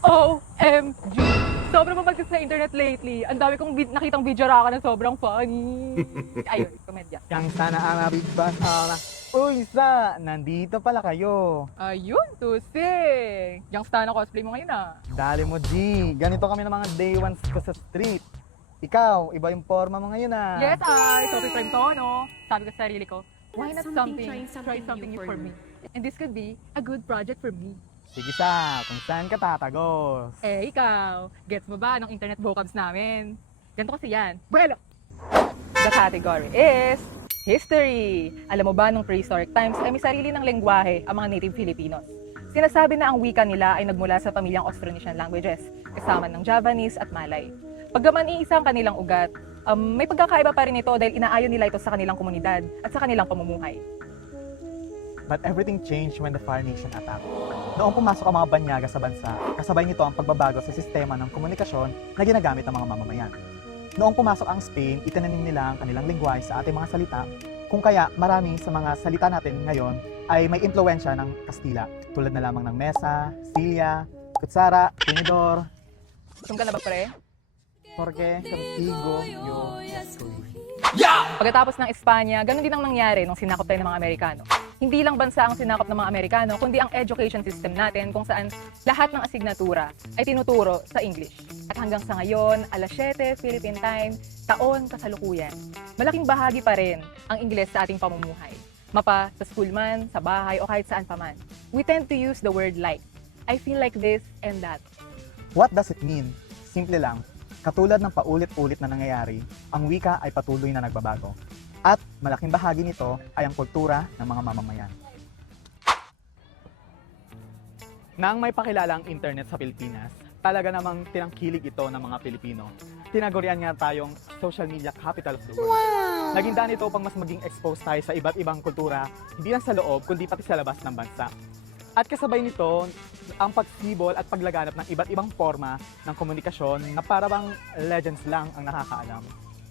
OMG! Sobrang mabagtas sa internet lately. Ang dami kong nakitang video raka na sobrang funny. Ayun, komedya. Yang sana ang Big Boss Uy, nandito pala kayo. Ayun, tusing! Yung star na cosplay mo ngayon ah. Dali mo, G. Ganito kami ng mga day ones ko sa street. Ikaw, iba yung forma mo ngayon Yes, Sophie Prime to, no? Sabi ko sa sarili ko, why not try something new for me? And this could be a good project for me. Sige kung saan ka tatagos. Eh, ikaw, gets mo ba ng internet vocabs namin? Ganito kasi yan. Bueno! The category is history. Alam mo ba, nung prehistoric times ay may sarili ng lengguwahe ang mga native Filipinos. Sinasabi na ang wika nila ay nagmula sa pamilyang Austronesian languages, kasama ng Javanese at Malay. Pagkaman iisa ang kanilang ugat, may pagkakaiba pa rin ito dahil inaayon nila ito sa kanilang komunidad at sa kanilang pamumuhay. But everything changed when the Fire Nation attacked. Noong pumasok ang mga banyaga sa bansa, kasabay nito ang pagbabago sa sistema ng komunikasyon na ginagamit ng mga mamamayan. Noong pumasok ang Spain, itinanim nila ang kanilang lengguwahe sa ating mga salita, kung kaya marami sa mga salita natin ngayon ay may impluwensya ng Kastila, tulad na lamang ng mesa, silya, kutsara, tinidor, Gusto ka na ba, pre? porque, contigo, yo, estoy. Pagkatapos ng Espanya, ganun din ang nangyari nung sinakop tayo ng mga Amerikano. Hindi lang bansa ang sinakop ng mga Amerikano, kundi ang education system natin kung saan lahat ng asignatura ay tinuturo sa English. At hanggang sa ngayon, 7:00 Philippine Time, taon kasalukuyan. Malaking bahagi pa rin ang Ingles sa ating pamumuhay. Mapa, sa school man, sa bahay, o kahit saan pa man. We tend to use the word like. I feel like this and that. What does it mean? Simple lang. Katulad ng paulit-ulit na nangyayari, ang wika ay patuloy na nagbabago. At malaking bahagi nito ay ang kultura ng mga mamamayan. Nang may pakilalang internet sa Pilipinas, talaga namang tinangkilig ito ng mga Pilipino. Tinagurian nga tayong social media capital of the world. Wow! Naging daan ito upang mas maging exposed tayo sa iba't ibang kultura, hindi lang sa loob, kundi pati sa labas ng bansa. At kasabay nito, ang pagsibol at paglaganap ng iba't ibang forma ng komunikasyon na para bang legends lang ang nakakaalam.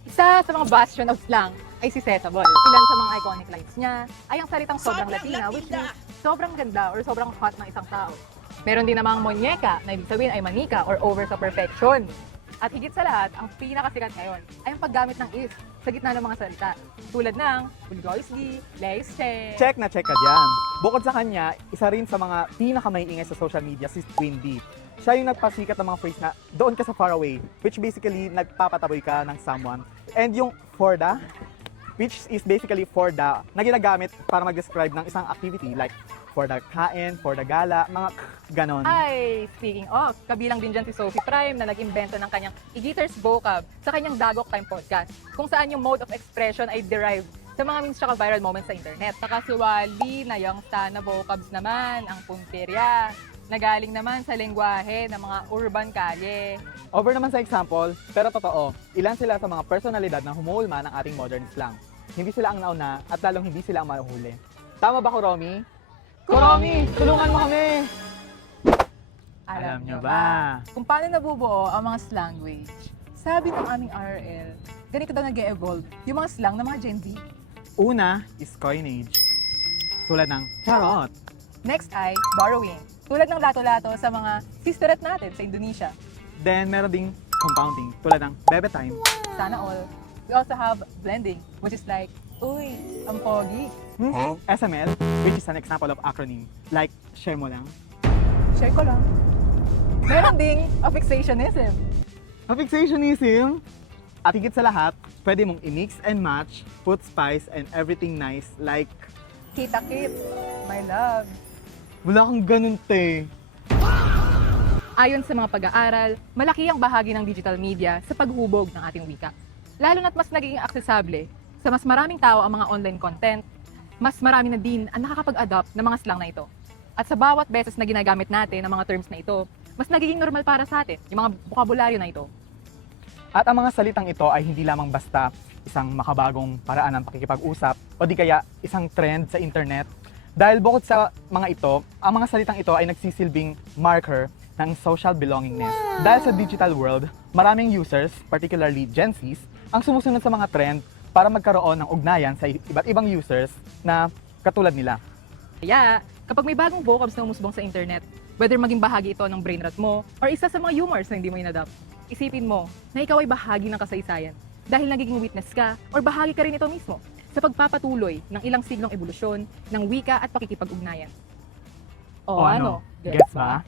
Isa sa mga bastion of slang ay si Sesable. Ilan sa mga iconic lines niya ay ang salitang sobrang Latina, which means sobrang ganda or sobrang hot ng isang tao. Meron din namang monyeka na ibig sabihin ay manika or over sa perfection. At higit sa lahat, ang pinakasikat ngayon ay ang paggamit ng is sa gitna ng mga salita. Tulad ng Bulgoisgi, Leiste. Check na check ka dyan. Bukod sa kanya, isa rin sa mga pinakamaiingay sa social media si Queen B. Siya yung nagpasikat ng mga phrase na doon ka sa far away, which basically nagpapataboy ka ng someone. And yung for the, which is basically for the, na ginagamit para mag-describe ng isang activity like for the kain, for the gala, mga ganon. Ay, speaking of, kabilang din dyan si Sophie Prime na nag-imbento ng kanyang Eater's Vocab sa kanyang Dagok Time podcast, kung saan yung mode of expression ay derived sa mga memes tsaka viral moments sa internet. Saka si Wally na yung sana vocabs naman, ang punterya, na galing naman sa lengguwahe ng mga urban kalye. Over naman sa example, pero totoo, ilan sila sa mga personalidad na humuhulma ng ating modern slang. Hindi sila ang nauna at lalong hindi sila ang mahuhuli. Tama ba, Kuromi? Kuromi, tulungan mo kami! Alam nyo ba? Kung paano nabubuo ang mga slanguage? Sabi ng aming RL, ganito daw nag-evolve yung mga slang ng mga Gen Z. Una is coinage. Tulad ng charot. Next ay borrowing. Tulad ng lato-lato sa mga sisterette natin sa Indonesia. Then meron ding compounding. Tulad ng bebe time. Sana all. We also have blending, which is like, uy, ang pogi. SML, which is an example of acronym. Like, share mo lang. Share ko lang. Meron ding affixationism. Affixationism. At higit sa lahat, pwede mong i-mix and match, put spice and everything nice like... Kita-kit, my love. Wala kang ganun, te. Ayon sa mga pag-aaral, malaki ang bahagi ng digital media sa paghubog ng ating wika. Lalo na't mas nagiging aksesable sa mas maraming tao ang mga online content, mas marami na din ang nakakapag-adopt ng mga slang na ito. At sa bawat beses na ginagamit natin ang mga terms na ito, mas nagiging normal para sa atin yung mga bokabularyo na ito. At ang mga salitang ito ay hindi lamang basta isang makabagong paraan ng pakikipag-usap o di kaya isang trend sa internet. Dahil bukod sa mga ito, ang mga salitang ito ay nagsisilbing marker ng social belongingness. Dahil sa digital world, maraming users, particularly Gen Zs, ang sumusunod sa mga trend para magkaroon ng ugnayan sa iba't ibang users na katulad nila. Kaya, Kapag may bagong vocabs na umusbong sa internet, whether maging bahagi ito ng brain rot mo or isa sa mga humors na hindi mo inadapt, isipin mo na ikaw ay bahagi ng kasaysayan dahil nagiging witness ka or bahagi ka rin ito mismo sa pagpapatuloy ng ilang siglong ebolusyon ng wika at pakikipag-ugnayan. O ano? Gets ba?